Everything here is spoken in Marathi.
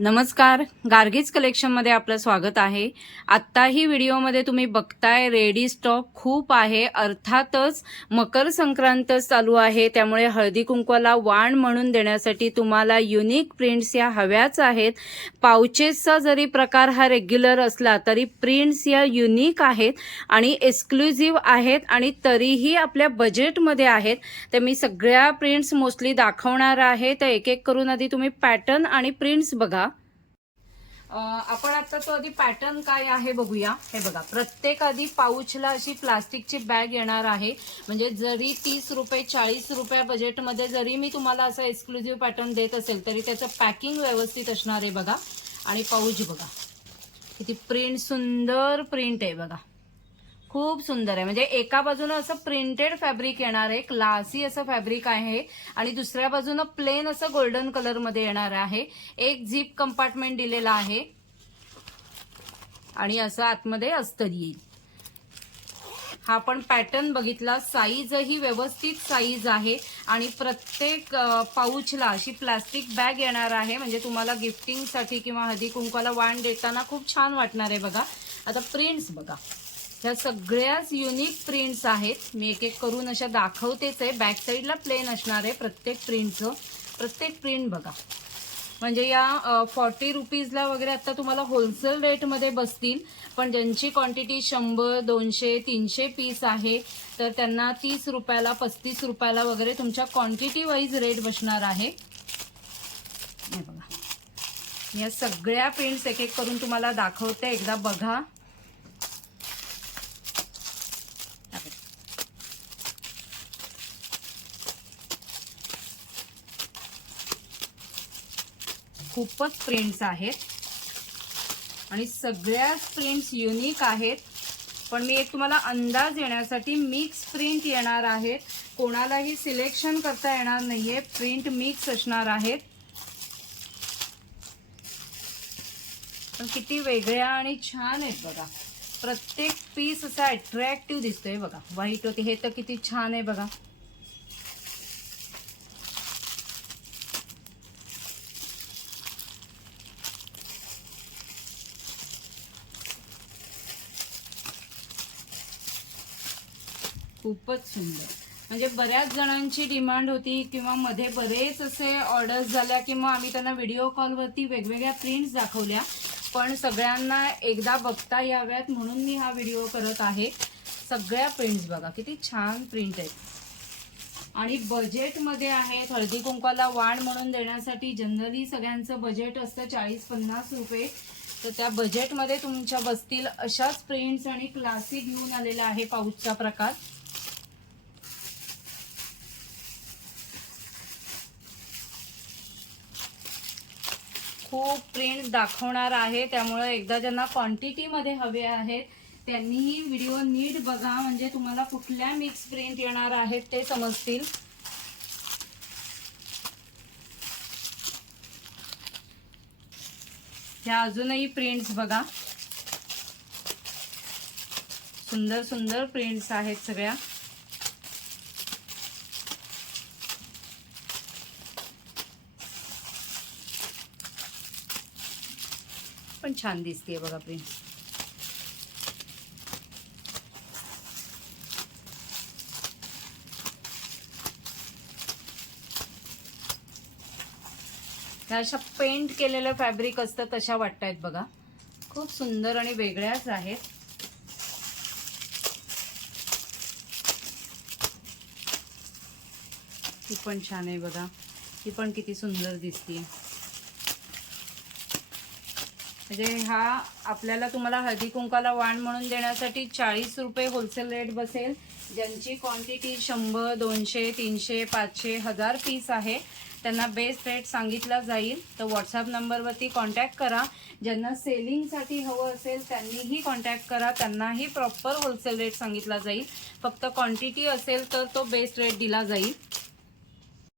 नमस्कार. गार्गीज कलेक्शनमध्ये आपलं स्वागत आहे. आत्ताही व्हिडिओमध्ये तुम्ही बघताय रेडी स्टॉक खूप आहे. अर्थातच मकर संक्रांत चालू आहे. त्यामुळे हळदी कुंकवाला वाण म्हणून देण्यासाठी तुम्हाला युनिक प्रिंट्स या हव्याच आहेत. पाउचेसचा जरी प्रकार हा रेग्युलर असला तरी प्रिंट्स या युनिक आहेत आणि एक्सक्लुझिव्ह आहेत आणि तरीही आपल्या बजेटमध्ये आहेत. तर मी सगळ्या प्रिंट्स मोस्टली दाखवणार आहे. तर एक एक करून आधी तुम्ही पॅटर्न आणि प्रिंट्स बघा. आपण आता तो आधी पॅटर्न काय आहे बघूया. हे बघा प्रत्येक आधी पाऊचला अशी प्लास्टिकची बॅग येणार आहे. म्हणजे जरी तीस रुपये चाळीस रुपया बजेटमध्ये जरी मी तुम्हाला असा एक्सक्लुझिव्ह पॅटर्न देत असेल तरी त्याचं पॅकिंग व्यवस्थित असणार आहे बघा. आणि पाऊच बघा. किती प्रिंट सुंदर प्रिंट आहे बघा. खूप सुंदर आहे. म्हणजे एका बाजूनं असं प्रिंटेड फॅब्रिक येणार आहे. क्लासी असं फॅब्रिक आहे. आणि दुसऱ्या बाजूनं प्लेन असं गोल्डन कलरमध्ये येणार आहे. एक झीप कंपार्टमेंट दिलेला आहे. आणि असं आतमध्ये अस्तर येईल. हा आपण पॅटर्न बघितला. साईजही व्यवस्थित साईज आहे. आणि प्रत्येक पाऊचला अशी प्लास्टिक बॅग येणार आहे. म्हणजे तुम्हाला गिफ्टिंगसाठी किंवा हदी कुंकाला वाण देताना खूप छान वाटणार आहे बघा. आता प्रिंट्स बघा. ह्या सगळ्याच युनिक प्रिंट्स आहेत. मी एक एक करून अशा दाखवतेच आहे. बॅक साईडला प्लेन असणार आहे प्रत्येक प्रिंटचं प्रत्येक प्रिंट बघा. म्हणजे या फॉर्टी रुपीजला वगैरे आता तुम्हाला होलसेल रेटमध्ये बसतील. पण ज्यांची क्वांटिटी शंभर दोनशे तीनशे पीस आहे तर त्यांना तीस रुपयाला पस्तीस रुपयाला वगैरे तुमच्या क्वांटिटी वाईज रेट बसणार आहे. बघा. या सगळ्या प्रिंट्स एक एक करून तुम्हाला दाखवते. एकदा बघा. खूपच प्रिंट्स आहेत. आणि सगळ्याच प्रिंट्स युनिक आहेत. पण मी एक तुम्हाला अंदाज येण्यासाठी मिक्स प्रिंट येणार आहेत. कोणालाही सिलेक्शन करता येणार नाही आहे प्रिंट मिक्स असणार आहेत. पण किती वेगळ्या आणि छान आहेत बघा. प्रत्येक पीस असा अट्रॅक्टिव्ह दिसतोय बघा. व्हाईट होती हे तर किती छान आहे बघा. खूपच सुंदर. म्हणजे बऱ्याच जणांची डिमांड होती किंवा मध्ये बरेच असे ऑर्डर्स झाल्या किंवा आम्ही त्यांना व्हिडिओ कॉलवरती वेगवेगळ्या प्रिंट्स दाखवल्या. पण सगळ्यांना एकदा बघता याव्यात म्हणून मी हा व्हिडिओ करत आहे. सगळ्या प्रिंट्स बघा किती छान प्रिंट आहेत. आणि बजेटमध्ये आहेत हळदी कुंकाला वाण म्हणून देण्यासाठी जनरली सगळ्यांचं बजेट असतं चाळीस पन्नास रुपये. तर त्या बजेटमध्ये तुमच्या बसतील अशाच प्रिंट्स आणि क्लासिक घेऊन आलेला आहे पाऊसचा प्रकार. खूप प्रिंट दाखवणार आहे. त्यामुळे एकदा ज्यांना क्वांटिटीमध्ये हवे आहेत त्यांनीही व्हिडिओ नीट बघा. म्हणजे तुम्हाला कुठल्या मिक्स प्रिंट येणार आहेत ते समजतील. ह्या अजूनही प्रिंट्स बघा. सुंदर सुंदर प्रिंट्स आहेत सगळ्या. पण छान दिसते बघा प्रिंट ह्या अशा पेंट केलेलं फॅब्रिक असतं तशा वाटतायत बघा. खूप सुंदर आणि वेगळ्याच आहेत. ही पण छान आहे बघा. ही पण किती सुंदर दिसते म्हणजे हा आपल्याला तुम्हाला हळदी कुंकाला वाण म्हणून देण्यासाठी चाळीस रुपये होलसेल रेट बसेल. ज्यांची क्वांटिटी शंभर दोनशे तीनशे पाचशे हजार पीस आहे त्यांना बेस्ट रेट सांगितला जाईल. तर व्हॉट्सअप नंबरवरती कॉन्टॅक्ट करा. ज्यांना सेलिंगसाठी हवं असेल त्यांनीही कॉन्टॅक्ट करा. त्यांनाही प्रॉपर होलसेल रेट सांगितला जाईल. फक्त क्वांटिटी असेल तर तो बेस्ट रेट दिला जाईल.